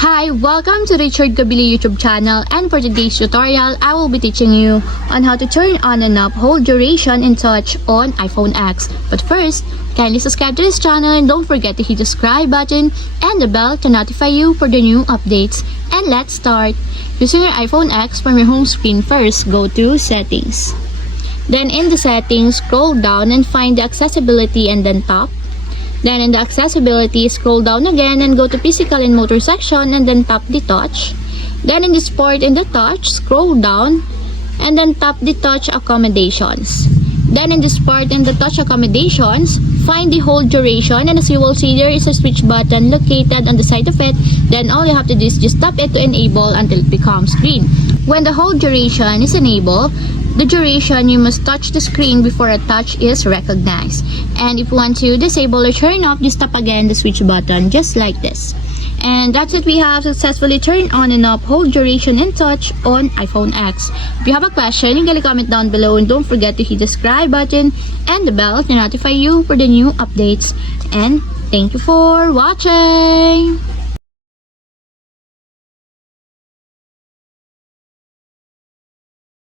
Hi, welcome to Richard Gabili YouTube channel, and for today's tutorial, I will be teaching you on how to turn on and off hold duration and touch on iPhone X. But first, kindly subscribe to this channel and don't forget to hit the subscribe button and the bell to notify you for the new updates. And let's start. Using your iPhone X from your home screen, first go to Settings. Then in the settings, scroll down and find the accessibility and then tap. Then in the accessibility, scroll down again and go to physical and motor section and then tap the touch. Then in the sport and the touch, scroll down and then tap the touch accommodations. Then in the sport and the touch accommodations, find the hold duration, and as you will see, there is a switch button located on the side of it. Then all you have to do is just tap it to enable until it becomes green. When the hold duration is enabled, the duration, you must touch the screen before a touch is recognized. And if you want to disable or turn off, just tap again the switch button, just like this. And that's it, we have successfully turned on and off hold duration and touch on iPhone X. If you have a question, you can comment down below, and don't forget to hit the subscribe button and the bell to notify you for the new updates. And thank you for watching!